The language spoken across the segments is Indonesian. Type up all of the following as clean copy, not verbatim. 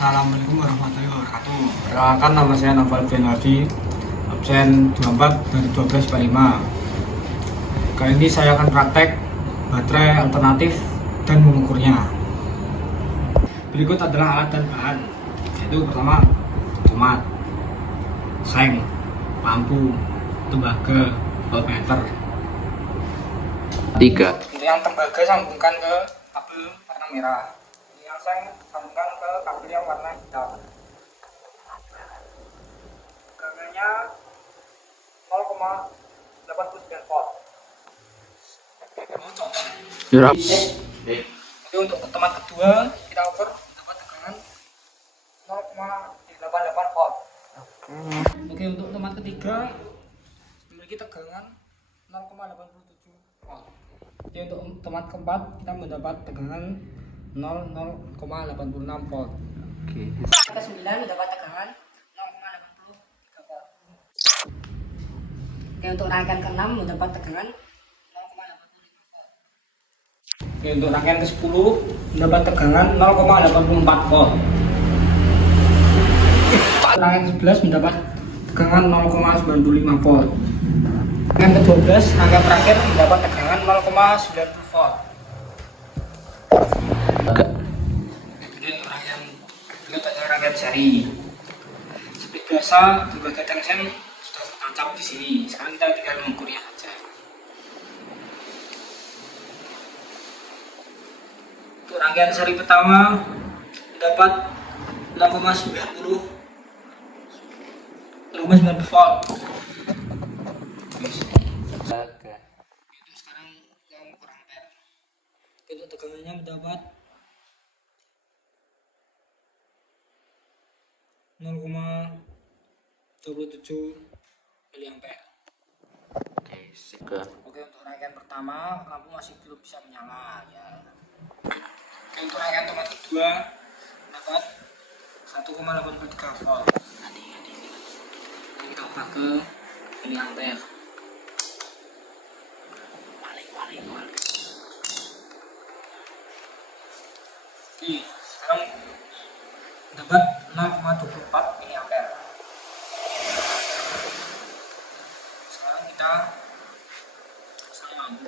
Assalamualaikum warahmatullahi wabarakatuh. Perkenalkan, nama saya Novel Benaldi, absen 24 dari 12/5. Kali ini saya akan praktek baterai alternatif dan mengukurnya. Berikut adalah alat dan bahan, yaitu pertama tomat, seng, lampu, tembaga, voltmeter. 3. Yang tembaga sambungkan ke kabel warna merah. Yang seng sambungkan ke kabel yang warna hitam. Tegangannya 0,89 volt. Jerap. Oke, untuk teman kedua kita ukur dapat tegangan 0,88 volt. Oke, untuk teman ketiga memiliki tegangan 0,87 volt. Oke, untuk teman keempat kita mendapat tegangan 0,86 volt. Oke. Ke-9 mendapat tegangan 0,83 volt. Oke, untuk rangkaian ke-6 mendapat tegangan 0,85 volt. Oke, untuk rangkaian ke-10 mendapat tegangan 0,84 volt. Rangkaian ke-11 mendapat tegangan 0,95 volt. Rangkaian ke-12, rangkaian terakhir mendapat tegangan 0,90 volt. Rangkaian seri. Seperti biasa, tembaga tungsten sudah tertancap di sini. Sekarang kita tinggal mengukurnya saja. Untuk rangkaian seri pertama mendapat 0,90 volt. Itu sekarang yang kurang ampere. Untuk tegangannya mendapat 0,27 miliampere. Oke, untuk rangkaian pertama lampu masih belum bisa menyala ya. Oke, untuk rangkaian tomat kedua dapat 1,83 volt. Kita ubah ke miliampere. Oke, sekarang dapat 0,24 miliampere. Sekarang kita pasang lampu.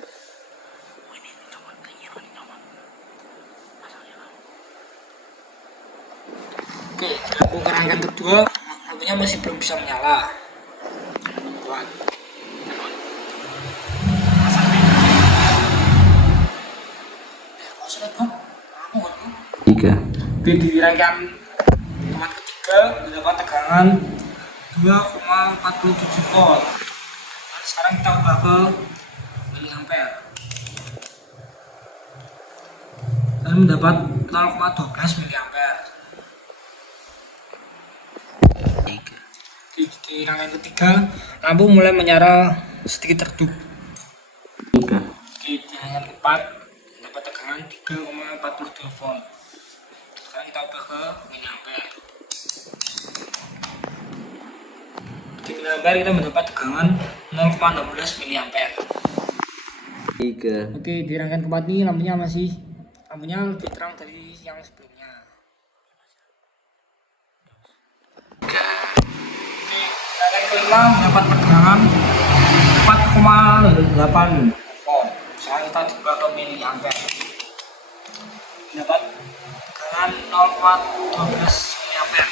Oke, lampu rangkaian kedua lampunya masih belum bisa menyala. Buat. Oke, di rangkaian tomat ketiga mendapat tegangan 2,47 volt. Dan sekarang kita ubah ke miliampere. Dan mendapat 0,12 miliampere. Di rangkaian ketiga lampu mulai menyala sedikit redup. Di rangkaian keempat mendapat tegangan 3,42 volt. Sekarang kita ubah ke miliampere. Di miliampere kita mendapat tegangan 0,16 miliampere. Oke, di rangkaian keempat ini lampunya lebih terang dari yang sebelumnya. Oke, rangkaian kelima mendapat tegangan 4,8 volt. Sekarang kita coba ke miliampere. Mendapat tegangan 0,12 miliampere.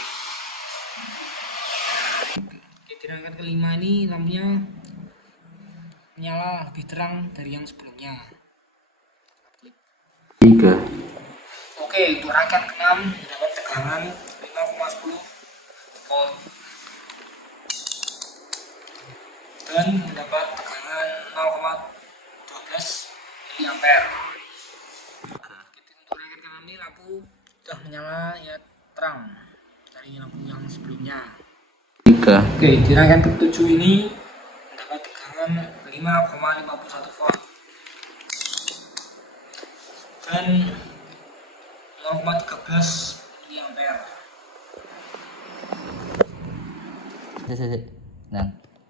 Oke, di rangkaian kelima ini lampunya menyala lebih terang dari yang sebelumnya. Oke, untuk rangkaian ke-6 mendapat tegangan 5,10 volt dan mendapat tegangan 0,12 miliampere. Untuk rangkaian ke-6 ini lampu sudah menyala ya terang dari lampu yang sebelumnya. Oke, di rangkaian ke-7 ini mendapat tegangan 5,51 volt dan 0,13 miliampere.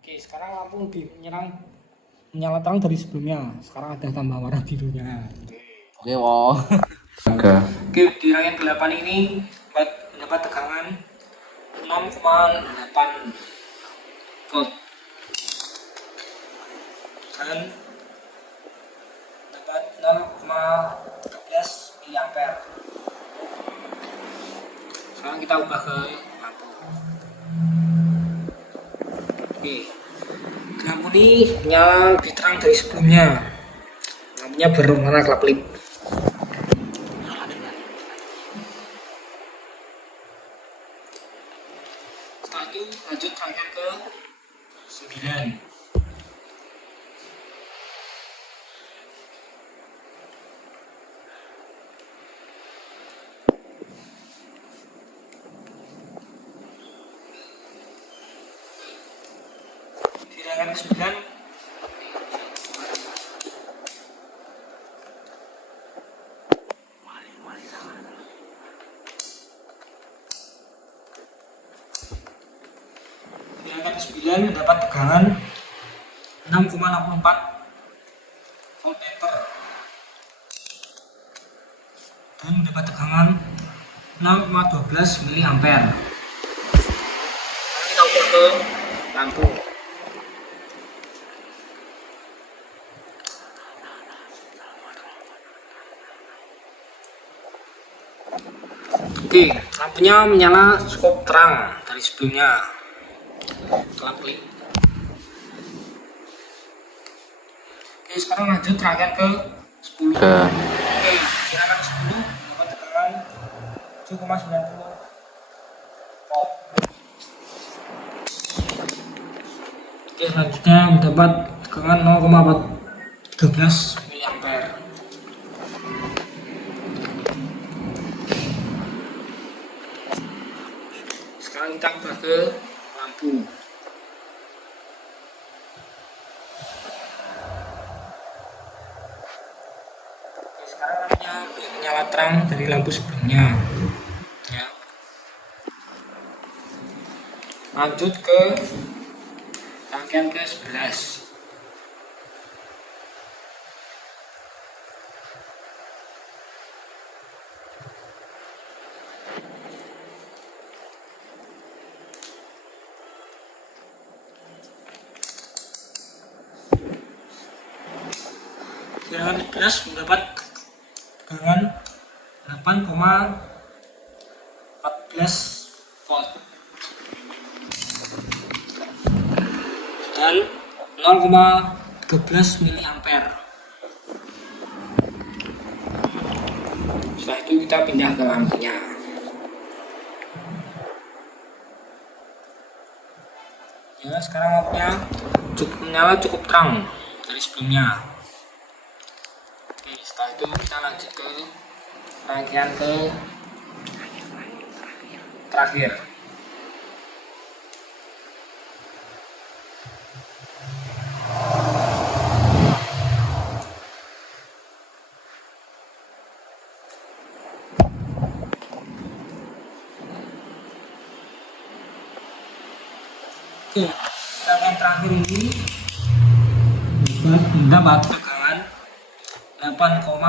Oke, sekarang lampu lebih menyala terang dari sebelumnya. Sekarang ada tambah warna birunya. Oke, wow. Oke, di rangkaian ke-8 ini mendapat 0,8 volt dan dapat 0,13 mA. Sekarang kita ubah ke lampu. Oke, lampu ini nyala lebih terang dari sebelumnya. Lampunya berwarna kelap-kelip. Setelah itu lanjut rangkaian ke 9. Di rangkaian ke 9 mendapat tegangan 6,64 voltmeter dan mendapat tegangan 0,12 mA. Kita ubah ke lampu. Oke, lampunya menyala cukup terang dari sebelumnya. Kelap-kelip. Oke, sekarang lanjut rangkaian ke 10. Oke, di rangkaian ke 10 dapat tegangan 7,90 volt. Oke, selanjutnya mendapat tegangan 0,13 mA. Sekarang kita ubah ke lampu. Oke, sekarang lampunya menyala terang dari lampu sebelumnya. Ya. Lanjut ke rangkaian ke 11. Rangkaian 11 mendapat tegangan 8,14 volt dan 0,13 mA. Setelah itu kita pindah ke lampunya. Ya, sekarang lampunya menyala cukup terang dari sebelumnya. Oke, setelah itu kita lanjut ke rangkaian ke terakhir. Oke, rangkaian terakhir ini mendapat tegangan 9,16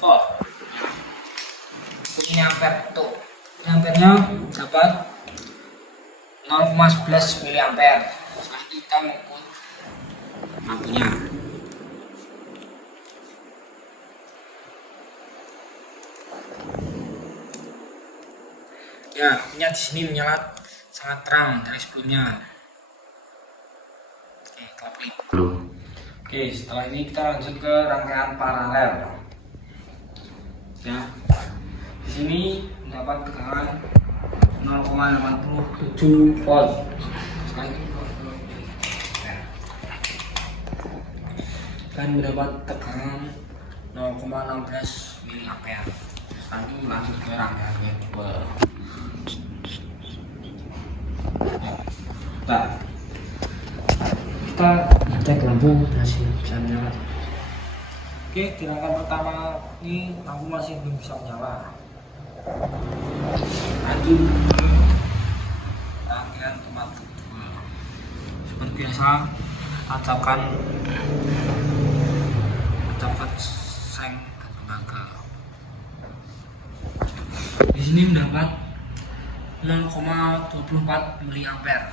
volt. Ini ampere tuh. Ampernya dapat 0,11 mA. Setelah itu kita mengukur lampunya. Ya, lampunya di sini menyala sangat terang dari sebelumnya. Oke, kelap-kelip. Oke, setelah ini kita lanjut ke rangkaian paralel. Ya, di sini mendapat tegangan 0,87 volt. Dan mendapat tegangan 0,16 mA. Selanjutnya lanjut ke rangkaian kedua. Nah, kita cek lampu masih bisa menyala. Oke, di rangkaian pertama ini lampu masih belum bisa menyala. Lanjut ke rangkaian tempat kedua. Seperti biasa, tancapkan sini mendapat 0,24 miliampere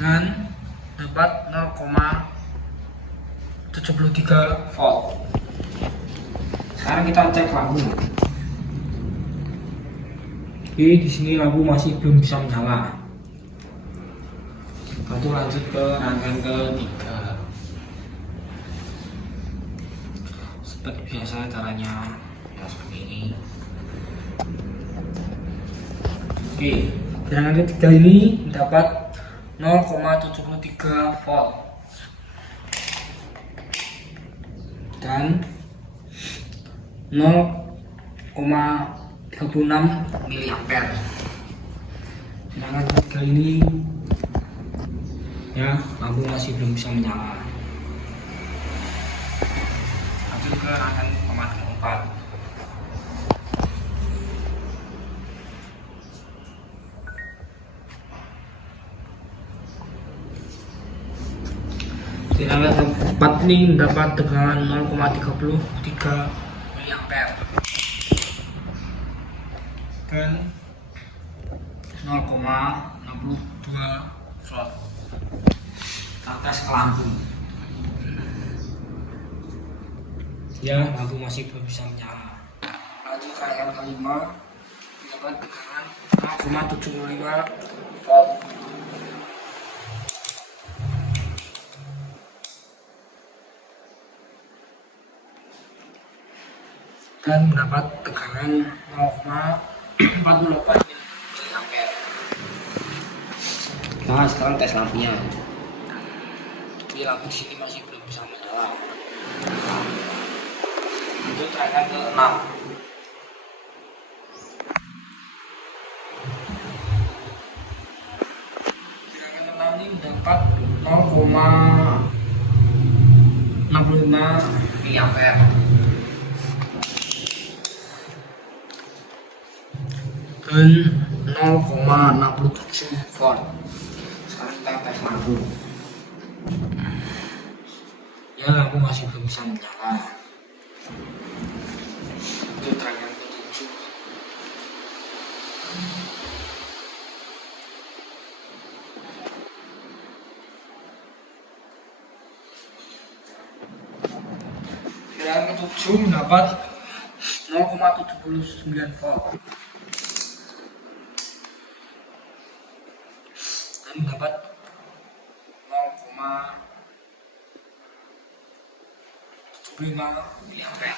dan dapat 0,73 volt. Sekarang kita cek lampu. Oke, di sini lampu masih belum bisa menyala. Lalu lanjut ke rangkaian ketiga. Seperti biasa caranya ya seperti ini. Oke, rangkaian ketiga ini mendapat 0,73 volt dan 0,36 miliampere. Sedangkan ketiga ini ya lampu masih belum bisa menyala. Lanjut ke rangkaian pemadam 4. Di rangkaian 4 ini mendapat tegangan 0,33 miliampere dan 0,62 volt. Kita tes ke lampu. Ya, lampu masih belum bisa menyala. Lanjut ke rangkaian kelima, mendapat tegangan 0,75 volt dan mendapat tegangan 0,48 miliampere. Nah, sekarang tes lampunya. Jadi lampu di sini masih belum bisa menyala. Lanjut rangkaian ke 6. Rangkaian ke 6 ini mendapat 0,65 miliampere dan 0,67 volt. Sekarang kita tes lampu. Ya, lampu masih belum bisa menyala. Itu rangkaian ke-7. Rangkaian ke-7 mendapat 0,79 volt dan mendapat 0,75 miliampere.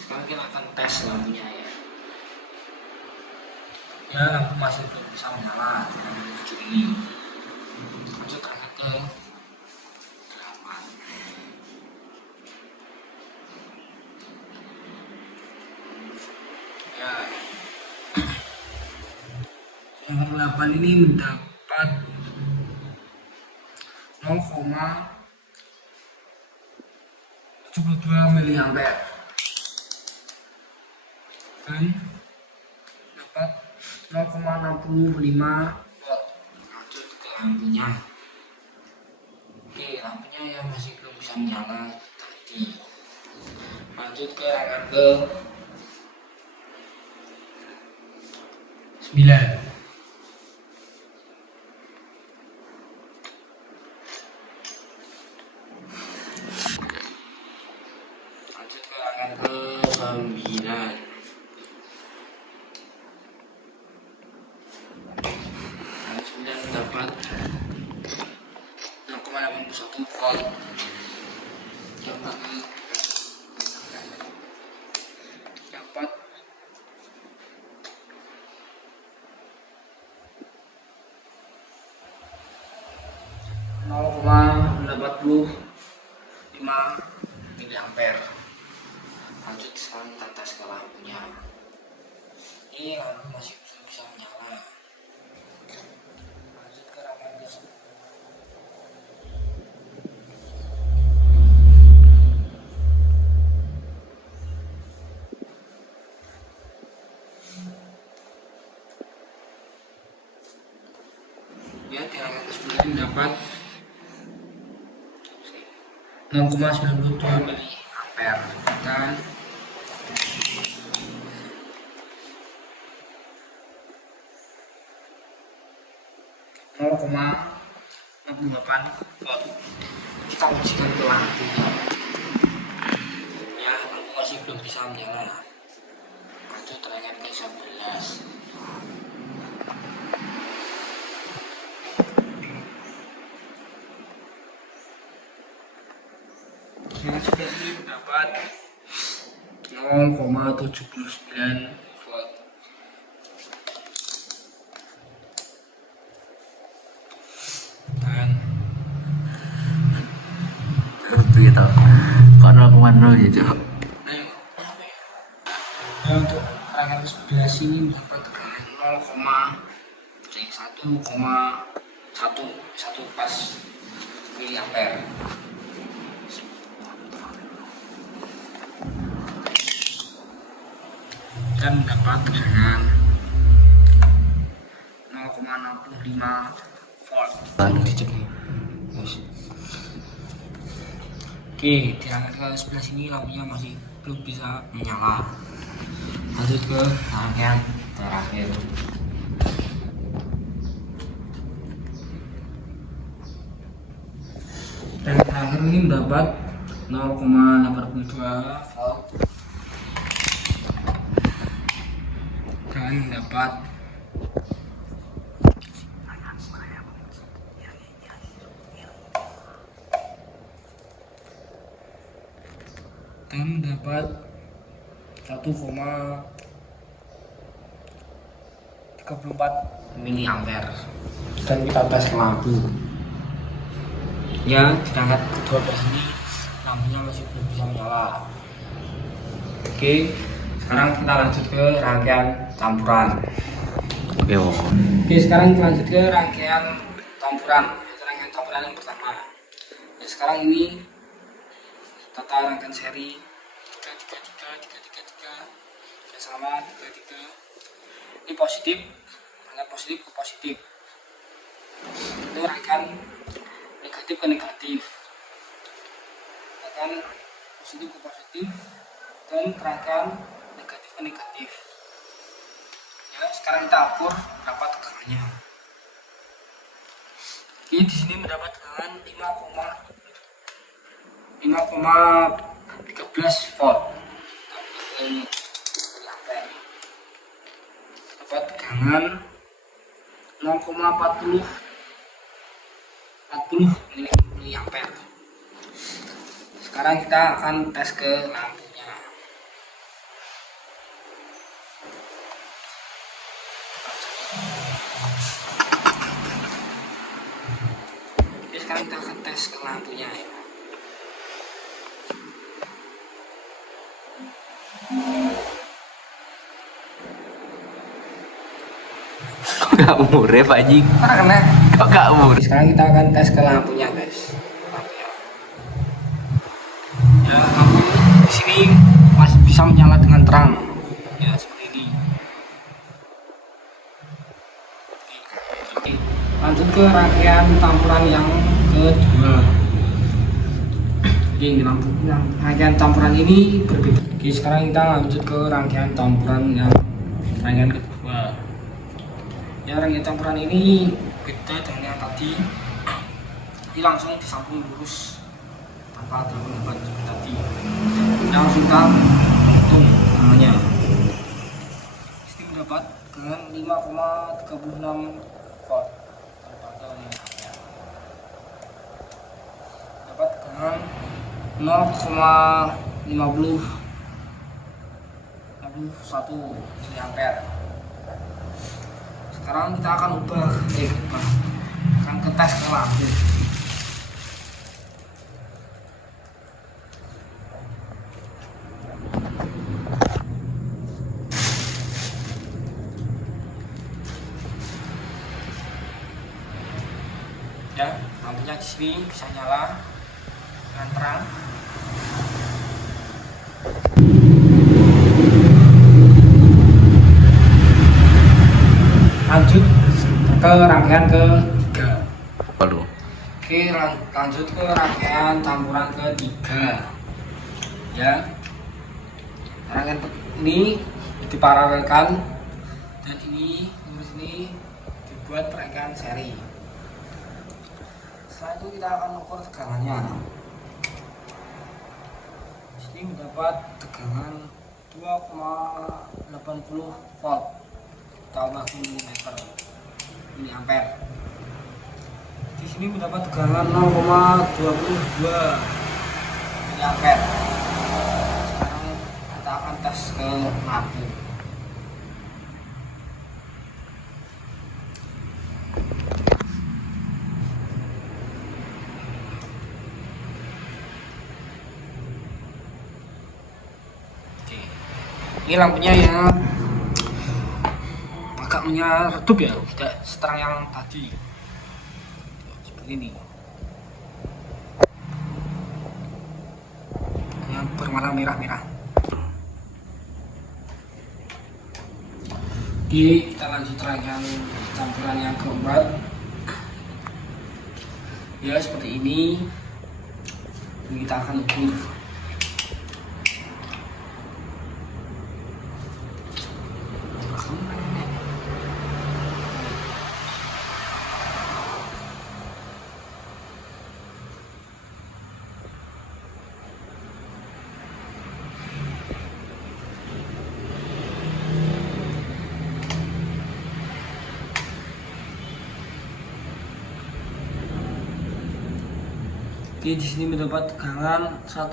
Sekarang kita akan tes lampunya ya. Ya, lampu masih belum bisa menyala di rangkaian 7 ini. Lanjut rangkaian ke 8. Ya, rangkaian 8 ini mendapat 0,72 miliampere dan dapat 0,65 volt. Lanjut ke lampunya. Oke, lampunya yang masih belum bisa menyala tadi. Lanjut ke rangkaian ke 9. Lanjut ke rangkaian ke 9. Dapat 0,81 volt. Dapat 0,85 miliampere. Lanjut sekarang kita tes ke lampunya. Ini lampu masih belum bisa menyala. Lanjut ke rangkaian ke 10. Ya, di rangkaian ke 10 ini dapat 0,92 miliampere dan 0,68 volt. Kita ujikan ke lampu ya, lampu masih belum bisa menyala ya. Itu tenaga ke 11. Yang sudah ini mendapat 0,79 volt. Gitu kok 0,0 ya Cok. Ya, untuk rangkaian sebelah sini mendapat tekanan 1,1 pas miliampere dan mendapat tekanan 0,65 volt. Lalu dicek nih. Oke, di rangkaian sebelah sini lampunya masih belum bisa menyala. Lanjut ke rangkaian terakhir. Dan terakhir ini mendapat 0,82 volt dan mendapat dan mendapat 1,34 miliampere. Dan kita tes ke lampu ya, sedangkan kedua tes ini lampunya masih belum bisa menyala. Oke, sekarang kita lanjut ke rangkaian campuran. Oke, sekarang kita lanjut ke rangkaian campuran. Itu rangkaian campuran yang pertama ya. Sekarang ini tata rangkaian seri 3 ya, sama 3 ini positif, rangkaian positif ke positif. Itu rangkaian negatif ke negatif, rangkaian positif ke positif, dan rangkaian negatif ke negatif ya. Sekarang kita ukur berapa tegangannya. Oke, di sini mendapat tegangan 5,13 volt. Dapat tegangan 0,40 miliampere. Sekarang kita akan tes ke lampunya. Oke, sekarang kita akan tes ke lampunya ya. Gak umur ya Pak Haji. Karena Kok gak umur? sekarang kita akan tes ke lampunya guys. Ya, lampu di sini masih bisa menyala dengan terang ya, seperti ini. Oke, lanjut ke rangkaian campuran yang kedua. Oke, rangkaian campuran ini berbeda. Oke, sekarang kita lanjut ke rangkaian campuran yang rangkaian kedua. Ya, rangkaian campuran ini beda dengan yang tadi. Ini langsung disambung lurus tanpa terlambat seperti tadi. Langsung kita hitung namanya. Ini mendapat dengan 5,36 volt. Dapat dengan 0,51 miliampere. Sekarang kita akan akan ke tes ke lampu. Ya, lampunya di sini bisa nyala dengan terang. Lanjut ke rangkaian ketiga. Lalu. Oke, lanjut ke rangkaian campuran ketiga. Ya. rangkaian ini diparalelkan dan ini lurus ini dibuat rangkaian seri. Setelah itu kita akan ukur tegangannya. Di sini mendapat tegangan 2,80 volt tambah milimeter miliampere. Di sini mendapat tegangan 0,22 miliampere. Sekarang kita akan tes ke lampu. Ini lampunya ya agak redup ya, tidak seterang yang tadi. Seperti ini. Yang berwarna merah-merah. Oke, kita lanjut rangkaian campuran yang keempat. Ya seperti ini. Ini kita akan ukur. Oke, di sini mendapat tegangan 1,6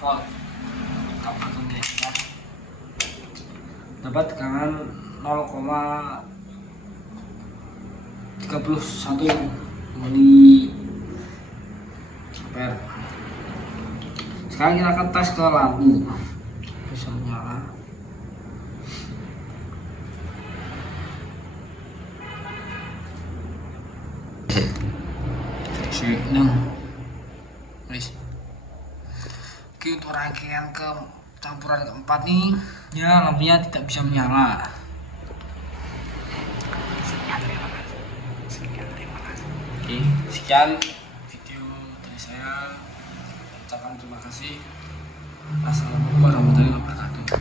volt. Dapat tegangan 0,31 miliampere. Sekarang kita akan tes ke lampu. Bisa menyala. Nah, oke, untuk rangkaian ke campuran keempat nih, ya lampunya tidak bisa menyala. Oke, sekian video dari saya. Ucapkan terima kasih. Assalamualaikum warahmatullahi wabarakatuh.